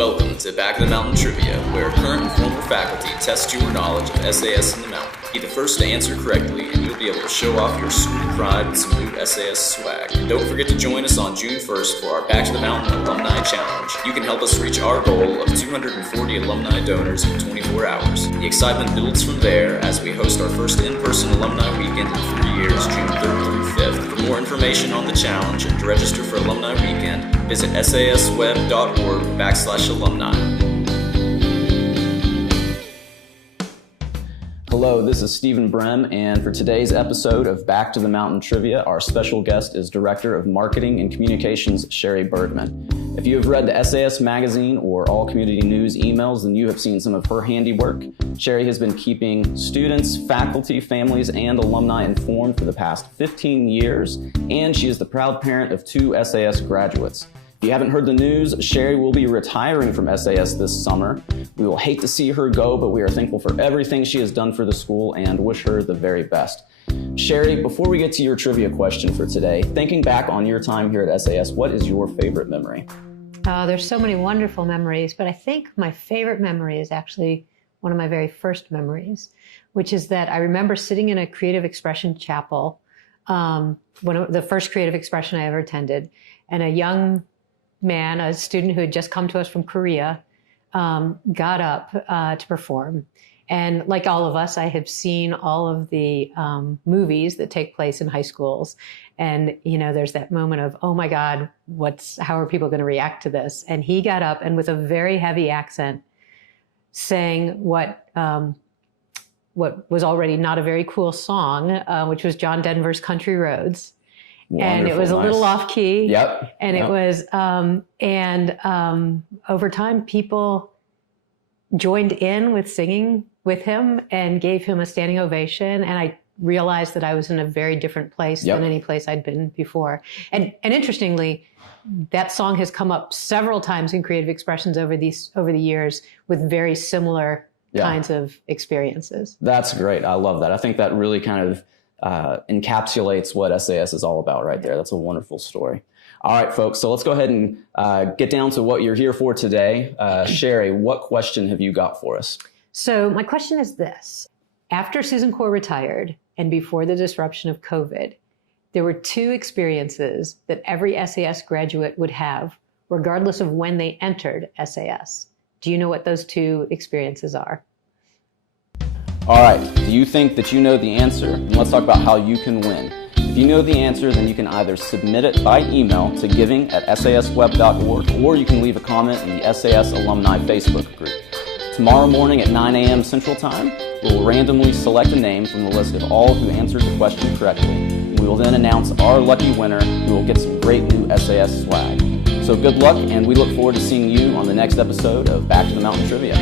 Welcome to Back of the Mountain Trivia, where current and former faculty test your knowledge of SAS in the mountain. Be the first to answer correctly, and you'll be able to show off your school pride with some new SAS swag. Don't forget to join us on June 1st for our Back to the Mountain Alumni Challenge. You can help us reach our goal of 240 alumni donors in 24 hours. The excitement builds from there as we host our first in-person Alumni Weekend in 3 years, June 3rd through 5th. For more information on the challenge and to register for Alumni Weekend, visit sasweb.org/alumni. Hello, this is Stephen Brem, and for today's episode of Back to the Mountain Trivia, our special guest is Director of Marketing and Communications, Sherri Bergman. If you have read the SAS magazine or All Community News emails, then you have seen some of her handiwork. Sherri has been keeping students, faculty, families, and alumni informed for the past 15 years, and she is the proud parent of 2 SAS graduates. If you haven't heard the news, Sherri will be retiring from SAS this summer. We will hate to see her go, but we are thankful for everything she has done for the school and wish her the very best. Sherri, before we get to your trivia question for today, thinking back on your time here at SAS, what is your favorite memory? There's so many wonderful memories, but I think my favorite memory is actually one of my very first memories, which is that I remember sitting in a creative expression chapel, the first creative expression I ever attended, and a young man, a student who had just come to us from Korea, got up to perform. And like all of us, I have seen all of the movies that take place in high schools. And, you know, there's that moment of, oh my God, how are people going to react to this? And he got up and with a very heavy accent sang what was already not a very cool song, which was John Denver's Country Roads. Wonderful, and it was a nice. little off key. Yep. And it was, over time, people joined in with singing with him and gave him a standing ovation. And I realized that I was in a very different place than any place I'd been before. And interestingly, that song has come up several times in creative expressions over the years with very similar kinds of experiences. That's great. I love that. I think that really kind of encapsulates what SAS is all about right there. That's a wonderful story. All right, folks, so let's go ahead and get down to what you're here for today. Sherri, what question have you got for us? So my question is this. After Susan Core retired and before the disruption of COVID, there were 2 experiences that every SAS graduate would have, regardless of when they entered SAS. Do you know what those 2 experiences are? All right, do you think that you know the answer? And let's talk about how you can win. If you know the answer, then you can either submit it by email to giving@sasweb.org, or you can leave a comment in the SAS Alumni Facebook group. Tomorrow morning at 9 a.m. Central Time, we will randomly select a name from the list of all who answered the question correctly. We will then announce our lucky winner, who will get some great new SAS swag. So good luck, and we look forward to seeing you on the next episode of Back to the Mountain Trivia.